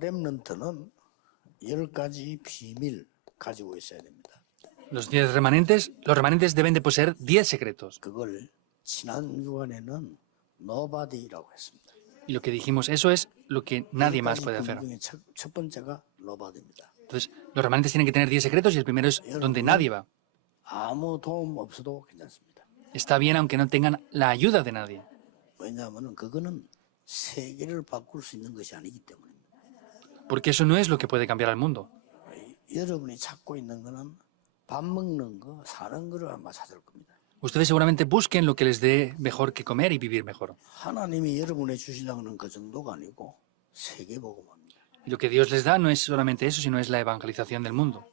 렘넌트는 10가지 비밀 가지고 있어야 됩니다. Los remanentes deben de poseer 10 secretos. 그걸 지난 주간에는 nobody라고 했습니다. Y lo que dijimos, eso es lo que nadie más 10가지 puede hacer. 비밀 중에 첫 번째가 nobody입니다. Entonces, los remanentes tienen que tener 10 secretos y el primero es donde nadie va. 아무 도움 없어도 괜찮습니다. Está bien aunque no tengan la ayuda de nadie. 왜냐하면 그거는 세계를 바꿀 수 있는 것이 아니기 때문입니다. Porque eso no es lo que puede cambiar al mundo. 여러분이 찾고 있는 거는 밥 먹는 거, 사는 거를 아마 찾을 겁니다. Ustedes seguramente busquen lo que les dé mejor que comer y vivir mejor. 하나님이 여러분에 주시려는 그 정도가 아니고 세계복음입니다. Y lo que Dios les da no es solamente eso, sino es la evangelización del mundo.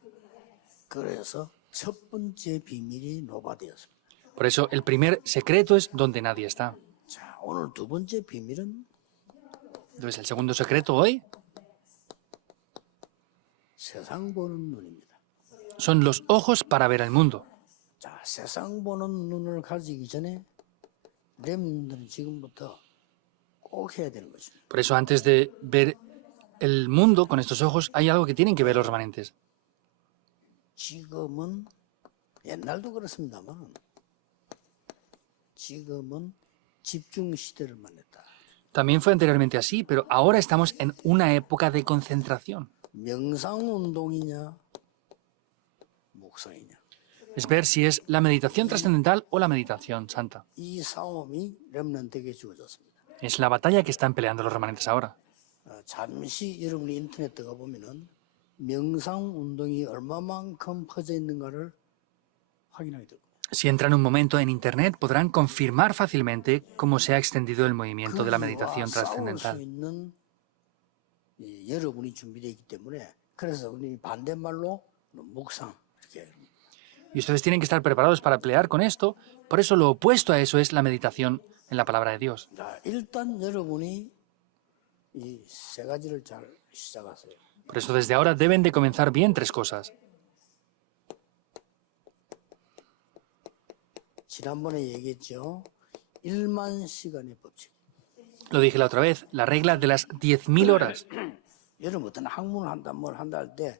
그래서 첫 번째 비밀이 노바디였습니다. Por eso, el primer secreto es donde nadie está. 자, 오늘 두 번째 비밀은 Entonces, el segundo secreto hoy 세상 보는 눈입니다. son los ojos para ver el mundo. 자, 세상 보는 눈을 가지기 전에 렘들은 지금부터 꼭 해야 되는 것입니다. Por eso, antes de ver el mundo con estos ojos, hay algo que tienen que ver los remanentes. 지금은 옛날도 그렇습니다만 지금은 집중 시대를 만났다. También fue anteriormente así, pero ahora estamos en una época de concentración. 명상 운동이냐 묵상이냐 Es ver si es la meditación trascendental o la meditación santa. 이 싸움이 렘넌트에게 주어졌습니다. Es la batalla que están peleando los remanentes ahora. 잠시 여러분이 인터넷 들어가 보면은 명상 운동이 얼마만큼 퍼져 있는가를 확인하게 될 겁니다. Si entran un momento en Internet, podrán confirmar fácilmente cómo se ha extendido el movimiento de la meditación 싸울 수 trascendental. 있는 여러분이 준비되어 있기 때문에 그래서 우리 반대말로 묵상 이렇게 Y ustedes tienen que estar preparados para pelear con esto. Por eso lo opuesto a eso es la meditación en la palabra de Dios. 자, 일단 여러분이 이 세 가지를 잘 시작하세요. Por eso desde ahora deben de comenzar bien 3 cosas. 지난번에 얘기했죠. 1만 시간의 법칙. Lo dije la otra vez, la regla de las 10.000 horas. 여러분 어떤 학문을 한다 뭘 한다 할 때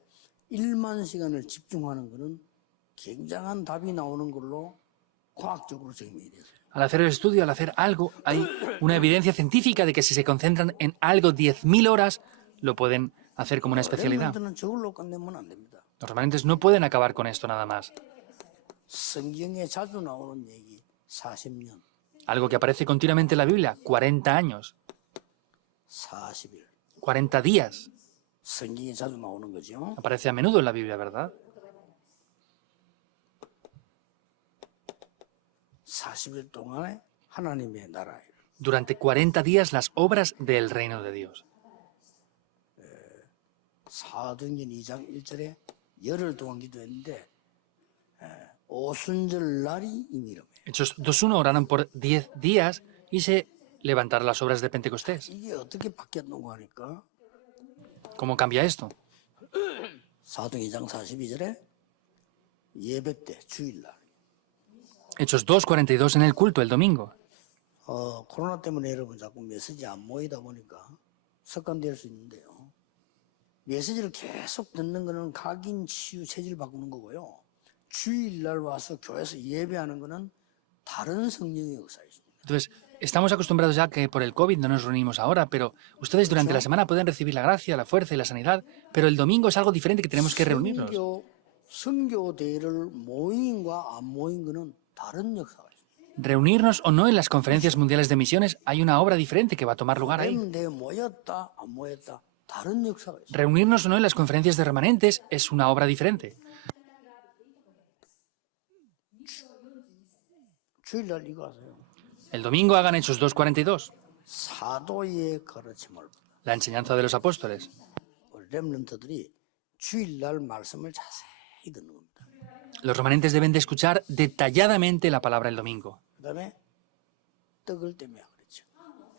1만 시간을 집중하는 거는 굉장한 답이 나오는 걸로 과학적으로 증명이 됐어요. Al hacer el estudio, al hacer algo, hay una evidencia científica de que si se concentran en algo 10.000 horas, lo pueden hacer como una especialidad. 렘넌트는 저걸로 끝내면 안 됩니다. Los remanentes no pueden acabar con esto nada más. 성경에 자주 나오는 얘기 40년, Algo que aparece continuamente en la Biblia, 40 años, 40일. 40 días. 성경에 자주 나오는 거죠. Aparece a menudo en la Biblia, ¿verdad? 40일 동안에 하나님의 나라에 Durante 40 días las obras del reino de Dios. 사도행전 2장 1절에 열흘 동안 기도했는데 오순절 날이 이미 이름이에요. Hechos 2.1 oraron por 10 días y se levantaron las obras de Pentecostés. 이게 어떻게 바뀌었는가 하니까 ¿Cómo cambia esto? 사도행 2장 42절에 예배 때 주일날 Hechos 2.42 en el culto, el domingo. 코로나 때문에 여러분 자꾸 메시지 안 모이다 보니까 습관될 수 있는데요. 메시지를 계속 듣는 거는 각인 치유 체질 바꾸는 거고요. 주일날 와서 교회에서 예배하는 거는 다른 성령의 역사입니다. Entonces, estamos acostumbrados ya que por el COVID no nos reunimos ahora, pero ustedes durante la semana pueden recibir la gracia, la fuerza y la sanidad, pero el domingo es algo diferente que tenemos que reunirnos. 선교 대회를 모임과 안 모인 거는 다른 역사가 있습니다. Reunirnos o no en las conferencias mundiales de misiones, hay una obra diferente que va a tomar lugar ahí. 대회 모였다 안 모였다 다른 역사가 있습니다. Reunirnos o no en las conferencias de remanentes es una obra diferente. 주일날 이거 하세요. El domingo hagan Hechos 2.42, 사도의 가르침을 la enseñanza de los apóstoles. 렘넌트들이 주일날 말씀을 자세히 듣는 겁니다. Los remanentes deben de escuchar detalladamente la palabra el domingo. 그다음에 떡을 떼며 그랬죠.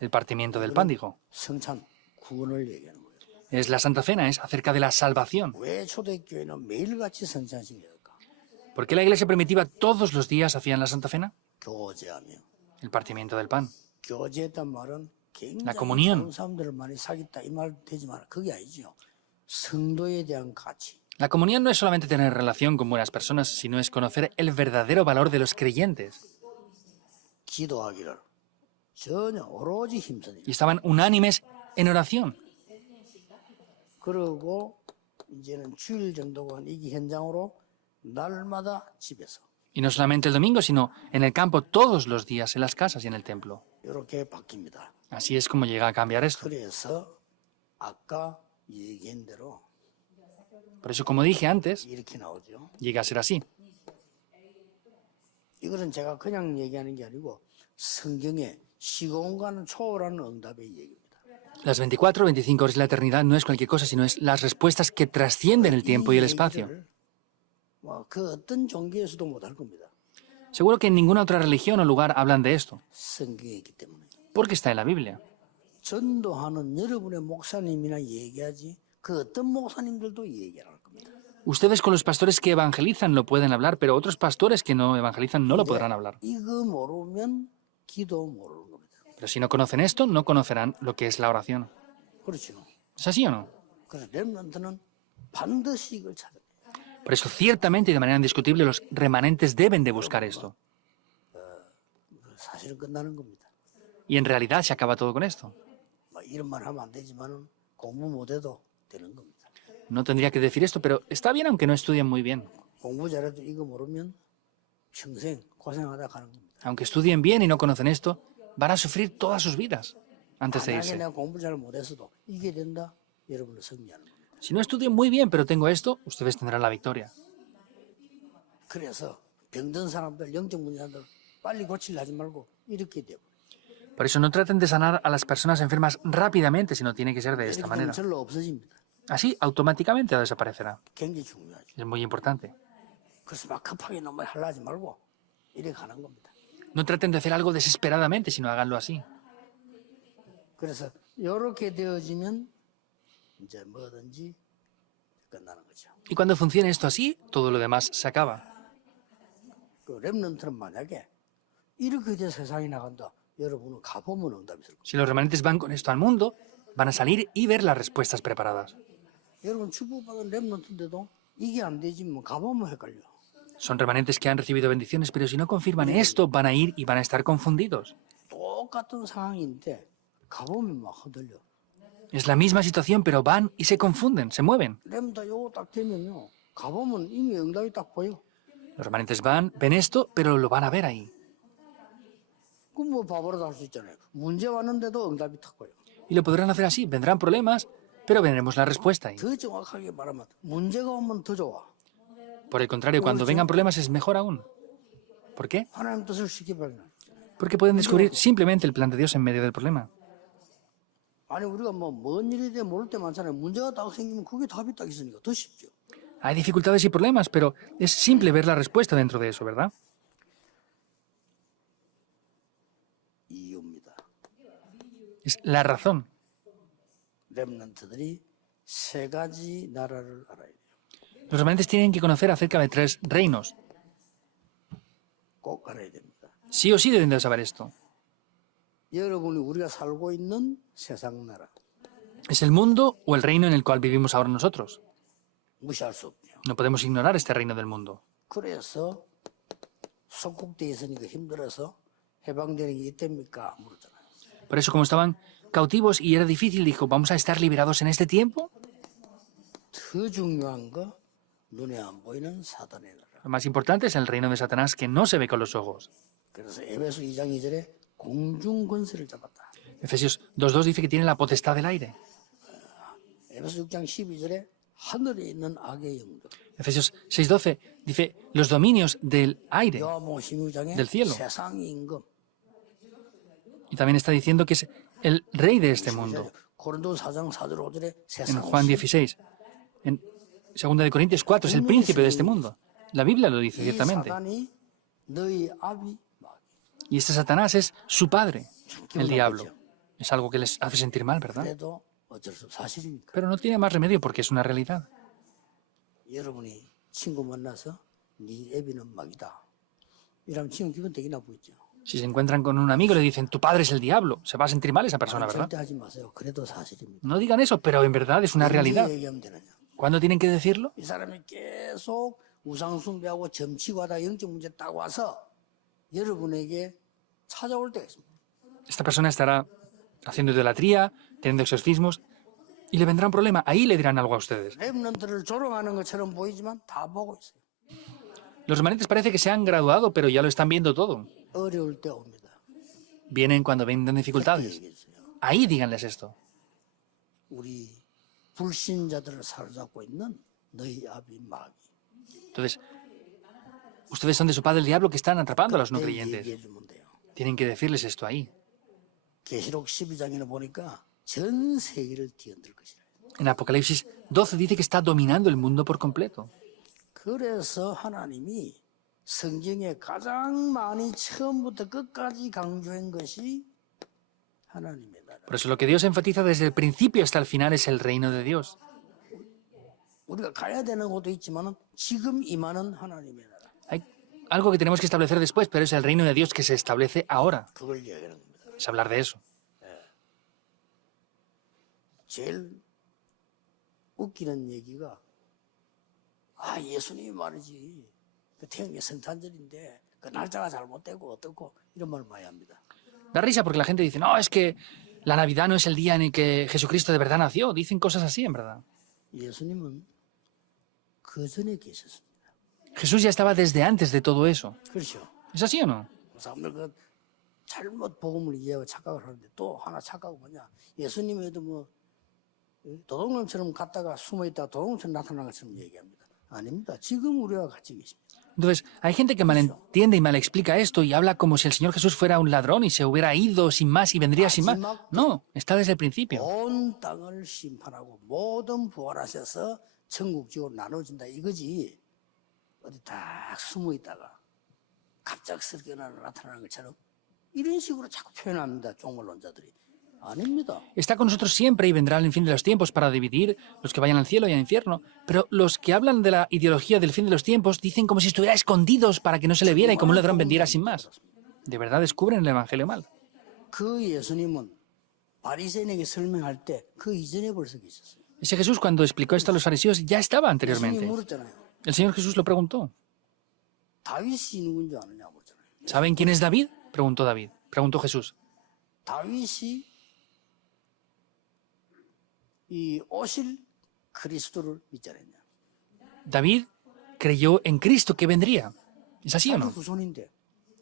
El partimiento del pan, digo. 성찬 구원을 얘기하는 거예요. Es la Santa Cena, es acerca de la salvación. 왜 초대교회는 매일같이 성찬식을 할까? ¿Por qué la iglesia primitiva todos los días hacían la Santa Cena? 교제하며 El partimiento del pan. 교제했단 말은 굉장히 comunión. 좋은 사람들을 많이 사귀었다 이 말 되지만 그게 아니죠. 성도에 대한 가치. La comunión no es solamente tener relación con buenas personas, sino es conocer el verdadero valor de los creyentes. 기도하기를 전혀 오로지 힘쓰니. Y estaban unánimes en oración. 그러고 이제는 주일 정도가 이기 현장으로 날마다 집에서 Y no solamente el domingo, sino en el campo todos los días, en las casas y en el templo. 이렇게 바뀝니다. Así es como llega a cambiar esto. 그래서 아까 얘기한 대로 Por eso, como dije antes, 이렇게 나오죠. llega a ser así. 이것은 제가 그냥 얘기하는 게 아니고 성경에 시공간을 초월하는 응답의 얘기입니다. Las 24 o 25 horas de la eternidad no es cualquier cosa, sino es las respuestas que trascienden el tiempo y el espacio. 그 어떤 종교에서도 못할 겁니다. Seguro que en ninguna otra religión o lugar hablan de esto, 성경에 있기 때문에. porque está en la Biblia. 전도하는 여러분의 목사님이나 얘기하지 그 어떤 목사님들도 얘기 안 할 겁니다. Ustedes con los pastores que evangelizan lo pueden hablar, pero otros pastores que no evangelizan no lo podrán hablar. 이거 모르면 기도 모르는 겁니다. Pero si no conocen esto, no conocerán lo que es la oración. 그렇죠. ¿Es así o no? 그래서 렘넌트는 반드시 이걸 찾아야 돼요. Por eso, ciertamente y de manera indiscutible, los remanentes deben de buscar esto. 사실은 끝나는 겁니다. Y en realidad se acaba todo con esto. 이런 말 하면 안 되지만은 공부 못해도 되는 겁니다. No tendría que decir esto, pero está bien aunque no estudien muy bien. 공부 잘해도 이거 모르면 평생 고생하다 가는 겁니다. Aunque estudien bien y no conocen esto, van a sufrir todas sus vidas antes de 만약에 irse. 내가 공부 잘 못해서도 이게 된다. 여러분을 승리하는 겁니다. Si no estudian muy bien, pero tengo esto, ustedes tendrán la victoria. 그래서 병든 사람들, 영적 문제들 빨리 고치려 하지 말고 이렇게 돼요. Por eso no traten de sanar a las personas enfermas rápidamente, sino tiene que ser de esta 이렇게 되면 manera. 절로 없어집니다. Así automáticamente desaparecerá. 굉장히 중요하죠. Es muy importante. 그래서 막 급하게 너무 하려 하지 말고 이렇게 가는 겁니다. No traten de hacer algo desesperadamente, sino háganlo así. 그래서 이렇게 되어지면 이제 뭐든지 끝나는 거죠. Y cuando funcione esto así, todo lo demás se acaba. 그 렘넌트는 만약에 이렇게 돼 세상에 나간다. 여러분은 가보면 응답이 있을 겁니다. Si los remanentes van con esto al mundo, van a salir y ver las respuestas preparadas. 여러분 축복받은 렘넌트인데도 이게 안 되지 뭐 가보면 헷갈려. Son remanentes que han recibido bendiciones, pero si no confirman esto, van a ir y van a estar confundidos. 똑같은 상황인데 가보면 막 흔들려. Es la misma situación, pero van y se confunden, se mueven. 렘다 요거 딱 되면요. 가보면 이미 응답이 딱 보여. Los remanentes van, ven esto, pero lo van a ver ahí. 그럼 뭐 바보라도 할 수 있잖아요. 문제 왔는데도 응답이 딱 보여. Y lo podrán hacer así, vendrán problemas, pero veremos la respuesta ahí. 더 정확하게 말하면 문제가 오면 더 좋아. Por el contrario, cuando vengan problemas es mejor aún. ¿Por qué? 하나님 뜻을 쉽게 발견하죠. Porque pueden descubrir simplemente el plan de Dios en medio del problema. 아니 우리가 뭐 뭔 일에 대해 모를 때 많잖아요. 문제가 딱 생기면 그게 답이 딱 있으니까 더 쉽죠. Hay dificultades y problemas, pero es simple ver la respuesta dentro de eso, ¿verdad? 이유입니다. Es la razón. 렘넌트들이 세 가지 나라를 알아야 돼요. Los remanentes tienen que conocer acerca de 3 reinos. 꼭 알아야 됩니다. Sí o sí deben de saber esto. 여러분이 우리가 살고 있는 세상 나라 Es el mundo o el reino en el cual vivimos ahora nosotros. 무시할 수 없죠. No podemos ignorar este reino del mundo. 그래서 속국되어 있으니까 힘들어서 해방되는 게 있답니까? 물었잖아요. Por eso, como estaban cautivos y era difícil, dijo, ¿vamos a estar liberados en este tiempo? 더 중요한 거 눈에 안 보이는 사단의 나라. Lo más importante es el reino de Satanás que no se ve con los ojos. 그래서 에베소 2장 2절에 공중 권세를 잡았다. Efesios 2.2 dice que tiene la potestad del aire. 에베소 6장 12절에 하늘에 있는 악의 영들. Efesios 6.12 dice los dominios del aire. 요한복음 16장에 Del cielo. 세상의 임금. Y también está diciendo que es el rey de este mundo. 고린도 4장 4절 5절에 En 세상 Juan 16. En 2 de Corintios 4 es el príncipe de este mundo. La Biblia lo dice 이 ciertamente. 사단이 너희 아비 Y este Satanás es su padre, el diablo. Es algo que les hace sentir mal, ¿verdad? 그래도 어쩔 수 없어 사실이니까. Pero no tiene más remedio porque es una realidad. 여러분이 친구 만나서 네 애비는 막이다. 이러면 친구 기분 되게 나쁘겠죠. Si se encuentran con un amigo y le dicen, tu padre es el diablo, se va a sentir mal esa persona, ¿verdad? 절대 하지 마세요. 그래도 사실입니다. No digan eso, pero en verdad es una 언제 realidad. 얘기하면 되느냐? ¿Cuándo tienen que decirlo? 이 사람이 계속 우상숭배하고 점치고 하다 영적 문제 딱 와서 여러분에게 찾아올 때가 있습니다. Esta persona estará haciendo idolatría, teniendo exorcismos, y le vendrá un problema. Ahí le dirán algo a ustedes. 렘넌트를 조롱하는 것처럼 보이지만 다 보고 있어요. Los remanentes parece que se han graduado, pero ya lo están viendo todo. 어려울 때 옵니다. Vienen cuando ven 그때 dificultades. 얘기했어요. Ahí díganles esto. 우리 불신자들을 사로잡고 있는 너희 아비 마귀. Entonces, ustedes son de su padre el diablo que están atrapando a los no 그때 creyentes. 얘기해 주면 돼요. Tienen que decirles esto ahí. 계시록 12장에는 보니까 전 세계를 뒤흔들 것이라. En Apocalipsis 12 dice que está dominando el mundo por completo. 그래서 하나님이 성경에 가장 많이 처음부터 끝까지 강조한 것이 하나님의 나라. Por eso lo que Dios enfatiza desde el principio hasta el final es el reino de Dios. 우리가 가야 되는 곳도 있지만 지금 임하는 하나님의 나라. Hay algo que tenemos que establecer después, pero es el reino de Dios que se establece ahora. 그걸 얘기하는 겁니다. Es hablar de eso. 제일 웃기는 얘기가 예수님이 말이지 그 태영의 성탄절인데 그 날짜가 잘못되고 어떻고 이런 말 많이 합니다. Da risa porque la gente dice, no, es que la Navidad no es el día en el que Jesucristo de verdad nació. Dicen cosas así, en verdad. 예수님은 그 전에 계셨습니다. Jesús ya estaba desde antes de todo eso. 그렇죠. ¿Es así o no? 사람들 그 잘못 복음을 이해하고 착각을 하는데 또 하나 착각은 뭐냐? 예수님에도 뭐 도둑놈처럼 갔다가 숨어있다가 도둑놈처럼 나타난 것처럼 얘기합니다. 아닙니다. 지금 우리와 같이 계십니다. Entonces, hay gente que malentiende y mal explica esto y habla como si el Señor Jesús fuera un ladrón y se hubiera ido sin más y vendría sin más. No, está desde el principio. 온 땅을 심판하고 모든 부활하셔서 천국 지옥 나눠진다 이거지. 어디 딱 숨어있다가 갑작스럽게 나타나는 것처럼 이런 식으로 자꾸 표현합니다. 종말론자들이. 아닙니다. Está con nosotros siempre y vendrá al fin de los tiempos para dividir los que vayan al cielo y al infierno. Pero los que hablan de la ideología del fin de los tiempos dicen como si estuviera escondidos para que no se le viera y como un ladrón vendiera sin más. De verdad descubren el evangelio mal. 그 예수님은 바리새인에게 설명할 때 그 이전에 벌써 계셨어요. Ese Jesús cuando explicó esto a los fariseos ya estaba 예수님이 anteriormente. 물었잖아요. El Señor Jesús lo preguntó. 다윗이 누군지 아느냐 물었잖아요. ¿Saben quién es David? Preguntó David. Preguntó Jesús. 다윗이 이 오실 그리스도를 믿지 않았냐. David creyó en Cristo que vendría. ¿Es así o 자기 no? 후손인데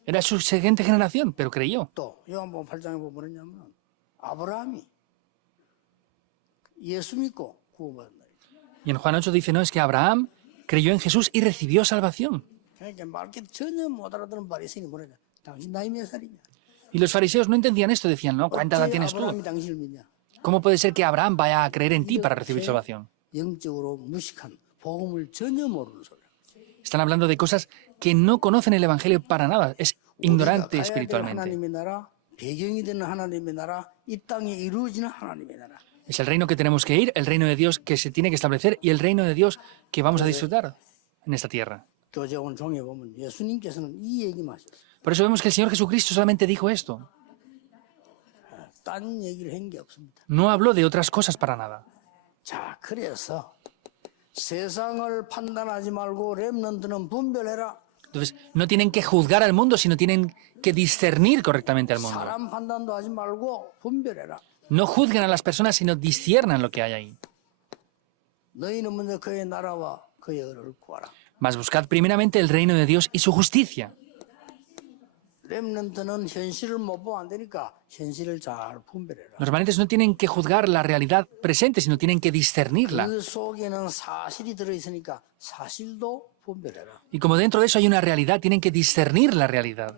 Era su siguiente generación, pero creyó. 또 요한복음 8장에 보면 뭐냐면 아브라함이 예수 믿고 구원받은 날이에요. Y en Juan 8 dice, no, es que Abraham creyó en Jesús y recibió salvación. 그러니까 말귀 전혀 못 알아듣는 바리새인이 뭐냐. 당신 나이 몇 살이냐. Y los fariseos no entendían esto, decían, no, ¿cuánta edad 어째 tienes tú? 아브라함이 당신을 믿냐. ¿Cómo puede ser que Abraham vaya a creer en ti para recibir salvación? 영적으로 무식한 복음을 전혀 모르는 소리. Están hablando de cosas que no conocen el Evangelio para nada. Es ignorante espiritualmente. 하나님의 나라, 배경이 되는 하나님의 나라, 이 땅에 이루어지는 하나님의 나라. Es el reino que tenemos que ir, el reino de Dios que se tiene que establecer y el reino de Dios que vamos a disfrutar en esta tierra. 교제원 종에 보면 예수님께서는 이 얘기만 하셨어요. Por eso vemos que el Señor Jesucristo solamente dijo esto. 딴 얘기를 한 게 없습니다. No habló de otras cosas para nada. 자, 그래서 세상을 판단하지 말고 렘넌트는 분별해라. Entonces, no tienen que juzgar al mundo, sino tienen que discernir correctamente al mundo. 사람 판단도 하지 말고 분별해라. No juzguen a las personas, sino disciernan lo que hay ahí. 너희는 먼저 그의 나라와 그의 의를 구하라. Mas buscad primeramente el reino de Dios y su justicia. 렘넌트는 현실을 못 보면 안 되니까 현실을 잘 분별해라. Los remanentes no tienen que juzgar la realidad presente, sino tienen que discernirla. 그 속에는 사실이 들어있으니까 사실도 분별해라. Y como dentro de eso hay una realidad, tienen que discernir la realidad.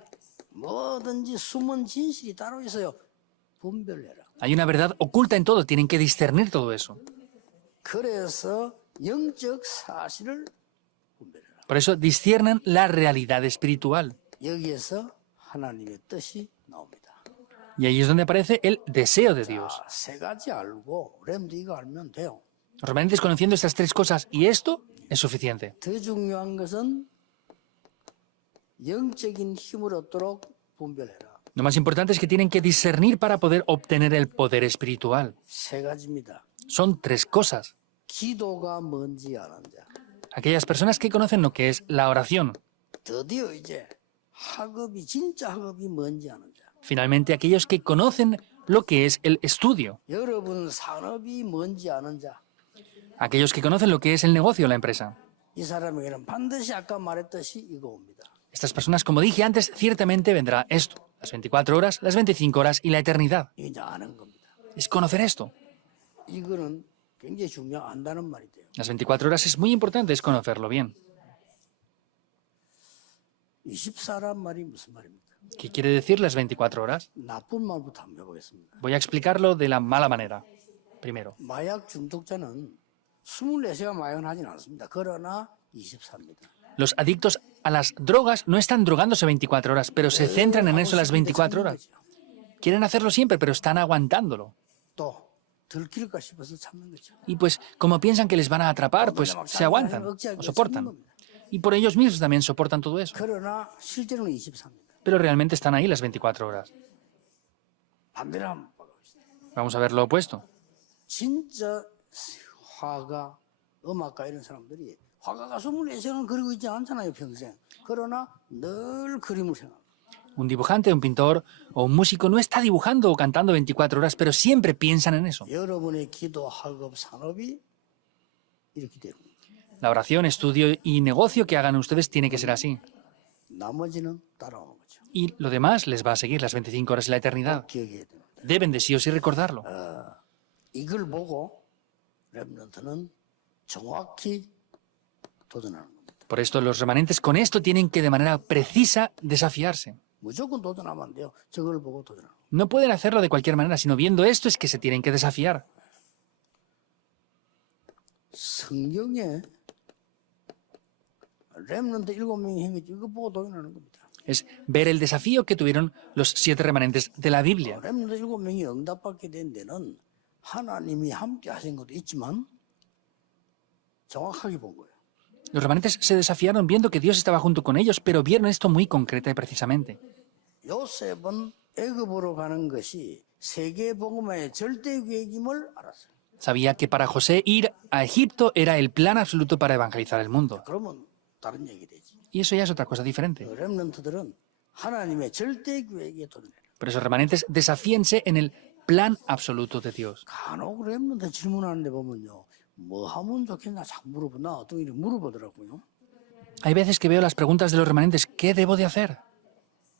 뭐든지 숨은 진실이 따로 있어요. 분별해라. Hay una verdad oculta en todo, tienen que discernir todo eso. 그래서 영적 사실을 분별해라. Por eso disciernan la realidad espiritual. 여기에서 하나님의 뜻이 나옵니다. Y ahí es donde aparece el deseo de Dios. 자, 세 가지 알고 렘도 이거 알면 돼요. Los remanentes conociendo estas tres cosas y esto es suficiente. 더 중요한 것은 영적인 힘을 얻도록 분별해라. Lo más importante es que tienen que discernir para poder obtener el poder espiritual. 세 가지입니다. Son tres cosas. 기도가 뭔지 아는 자. Aquellas personas que conocen lo que es la oración. 드디어 이제 학업이 진짜 학업이 뭔지 아는 자. Finalmente, aquellos que conocen lo que es el estudio. 여러분 산업이 뭔지 아는 자. Aquellos que conocen lo que es el negocio o la empresa. 이 사람에게는 반드시 아까 말했듯이 이거 옵니다. Estas personas, como dije antes, ciertamente vendrá esto. Las 24 horas, las 25 horas y la eternidad. 이게 이제 아는 겁니다. Es conocer esto. 이거는 굉장히 안다는 말이 돼요. Las 24 horas es muy importante, es conocerlo bien. 24란 말이 무슨 말입니까? ¿Qué quiere decir las 24 horas? 나쁜 말부터 한번 해보겠습니다. Voy a explicarlo de la mala manera. Primero, 마약 중독자는 24시간 마약은 하진 않습니다. 그러나 24입니다. los adictos a las drogas no están drogándose 24 horas, pero se centran en eso las 24 horas. Quieren hacerlo siempre, pero están aguantándolo. 또 들킬까 싶어서 참는 거죠. Y pues, como piensan que les van a atrapar, pues se aguantan o soportan. Y por ellos mismos también soportan todo eso. 그러나 실제로는 24입니다. Pero realmente están ahí las 24 horas. 반대로 한번 봐봅시다. Vamos a ver lo opuesto. 진짜 화가, 음악가 이런 사람들이 화가가 24시간 그리고 있지 않잖아요, 평생. 그러나 늘 그림을 생각합니다. Un dibujante, un pintor o un músico no está dibujando o cantando 24 horas, pero siempre piensan en eso. 여러분의 기도, 학업, 산업이 이렇게 되는 겁니다. La oración, estudio y negocio que hagan ustedes tiene que ser así. 나머지는 따라오는 거죠. Y lo demás les va a seguir las 25 horas y la eternidad. 기억해야 됩니다. Deben de sí o sí recordarlo. 이걸 보고 렘넌트는 정확히 도전하는 겁니다. Por esto los remanentes con esto tienen que de manera precisa desafiarse. 무조건 도전하면 안 돼요. 저걸 보고 도전하는 겁니다. No pueden hacerlo de cualquier manera, sino viendo esto es que se tienen que desafiar. 성경에 렘넌트 7명이 행했죠. 이거 보고 도전하는 겁니다. Es ver el desafío que tuvieron los 7 remanentes de la Biblia. 렘넌트 7명이 응답받게 된 데는 하나님이 함께 하신 것도 있지만 정확하게 본 거예요. Los remanentes se desafiaron viendo que Dios estaba junto con ellos, pero vieron esto muy concreta y precisamente. 요셉은 애굽으로 가는 것이 세계 복음화의 절대 계획임을 알았어요. Sabía que para José ir a Egipto era el plan absoluto para evangelizar el mundo. 그러면 다른 얘기 되지. Y eso ya es otra cosa diferente. 렘넌트들은 하나님의 절대 계획에 도전해요. Pero esos remanentes desafíense en el plan absoluto de Dios. 간혹 렘넌트 질문하는데 보면요. 뭐 하면 좋겠나 자꾸 물어보나 또 이렇게 물어보더라고요. Hay veces que veo las preguntas de los remanentes, ¿qué debo de hacer?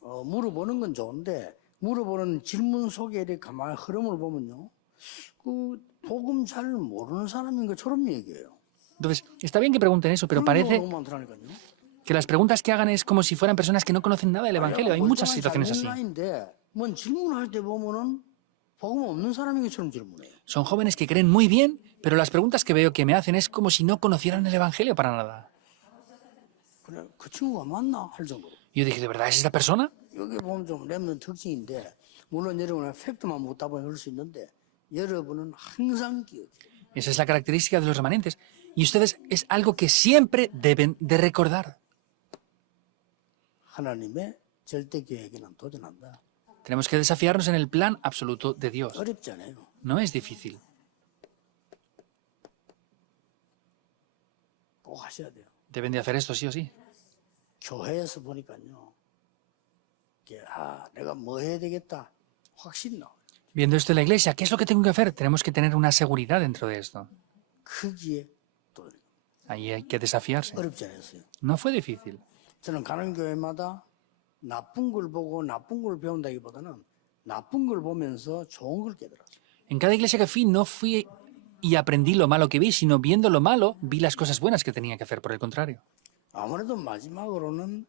물어보는 건 좋은데 물어보는 질문 속에 이렇게 가만히 흐름을 보면요. 그 복음 잘 모르는 사람인 것처럼 얘기해요. Entonces, está bien que pregunten eso, pero parece 너무 많더라니까요. que las preguntas que hagan es como si fueran personas que no conocen nada del Evangelio. Hay muchas situaciones así. 뭔 질문할 때 보면은 복음 없는 사람인 것처럼 질문해요. Son jóvenes que creen muy bien, pero las preguntas que veo que me hacen es como si no conocieran el Evangelio para nada. 그래 그 친구가 맞나 할 정도로. Y yo dije, ¿de verdad es esta persona? 여기 보면 좀 렘넌트 특징인데 물론 여러분은 팩트만 묻다 보면 그럴 수 있는데 여러분은 항상 기억해요. Esa es la característica de los remanentes. Y ustedes es algo que siempre deben de recordar. 하나님의 절대 계획에는 도전한다. Tenemos que desafiarnos en el plan absoluto de Dios. 어렵지 않아요. No es difícil. 꼭 하셔야 돼요. Deben de hacer esto sí o sí. 교회에서 보니까요. 이게 내가 뭐 해야 되겠다. 확신 나와요. Viendo esto en la iglesia, ¿qué es lo que tengo que hacer? Tenemos que tener una seguridad dentro de esto. 크기에 도전. Ahí hay que desafiarse. 어렵지 않았어요. No fue difícil. 저는 가는 교회마다 나쁜 걸 보고 나쁜 걸 배운다기보다는 나쁜 걸 보면서 좋은 걸 깨달았어요. En cada iglesia que fui, no fui y aprendí lo malo que vi, sino viendo lo malo, vi las cosas buenas que tenía que hacer, por el contrario. 아무래도 마지막으로는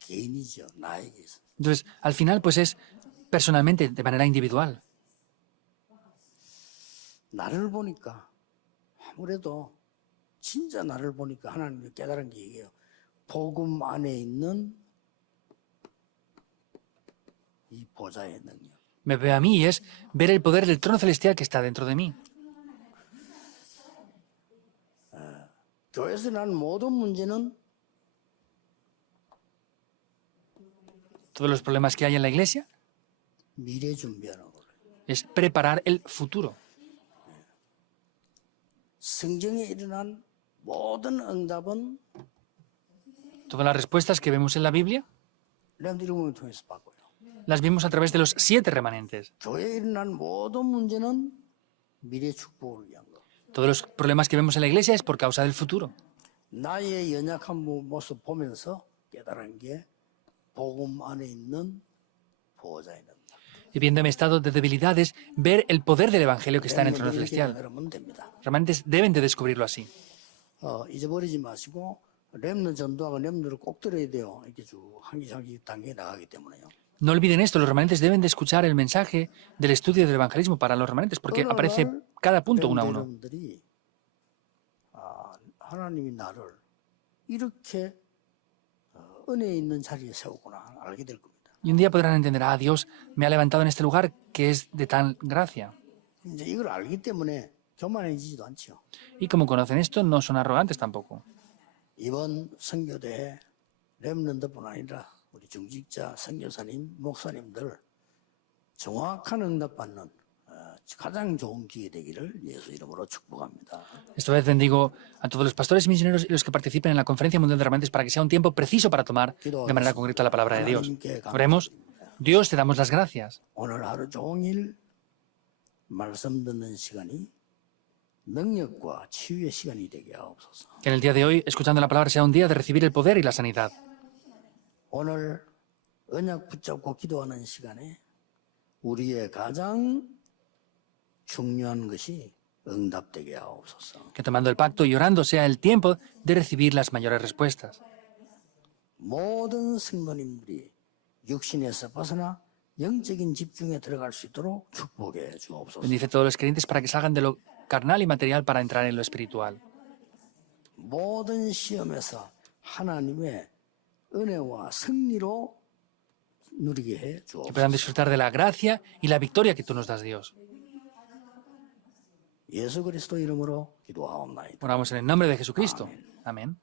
개인이죠. 나에게서. Entonces, al final, pues es personalmente, de manera individual. 나를 보니까 아무래도 진짜 나를 보니까 하나님이 깨달은 게 이게요. 복음 안에 있는 이 보좌의 능력. Me veo a mí y es ver el poder del trono celestial que está dentro de mí. 교회에서 난 모든 문제는 Todos los problemas que hay en la iglesia 미래 준비하는 거예요. es preparar el futuro. 성경에 일어난 모든 응답은 Todas las respuestas que vemos en la Biblia 렘드 일곱을 통해서 받고요. las vimos a través de los 7 remanentes. 교회에 일어난 모든 문제는 미래 축복을 위한 거. Todos los problemas que vemos en la iglesia es por causa del futuro. 나의 연약한 모습 보면서 깨달은 게 복음 안에 있는 보호자의 능력. Y viendo mi estado de debilidades, ver el poder del Evangelio que está en el trono celestial. 그러면 됩니다. Remanentes deben de descubrirlo así. 잊어버리지 마시고 렘너 전도하고 렘너를 꼭 들어야 돼요. 이렇게 쭉 한 단계 나가기 때문에요. No olviden esto, los remanentes deben de escuchar el mensaje del estudio del evangelismo para los remanentes, porque aparece cada punto uno a uno. 여러분들이 하나님이 나를 이렇게 은혜 있는 자리에 세우구나 알게 될 겁니다. Y un día podrán entender, Dios me ha levantado en este lugar que es de tal gracia. 이제 이걸 알기 때문에 교만해지지도 않죠. Y como conocen esto, no son arrogantes tampoco. 이번 선교대에 렘넌트뿐 아니라 우리 중직자, 선교사님, 목사님들 정확한 응답받는 가장 좋은 기회 되기를 예수 이름으로 축복합니다. Esta vez bendigo a todos los pastores y misioneros y los que participen en la Conferencia Mundial de Remanentes para que sea un tiempo preciso para tomar de manera concreta la palabra de Dios. Oremos. Dios, te damos las gracias. 오늘 하루 종일 말씀 듣는 시간이 능력과 치유의 시간이 되게 하옵소서. Que en el día de hoy, escuchando la palabra, sea un día de recibir el poder y la sanidad. 오늘 언약 붙잡고 기도하는 시간에 우리의 가장 중요한 것이 응답되게 하옵소서. Que tomando el pacto y orando sea el tiempo de recibir las mayores respuestas. 모든 성도님들이 육신에서 벗어나 영적인 집중에 들어갈 수 있도록 축복해 주옵소서. Bendice a todos los creyentes para que salgan de lo carnal y material para entrar en lo espiritual. 모든 시험에서 하나님의 은혜와 승리로 누리게 해 Que 주옵소서. puedan disfrutar de la gracia y la victoria que tú nos das, Dios. 예수 그리스도 이름으로 기도하옵나이다. Oramos en el nombre de Jesucristo. Amén.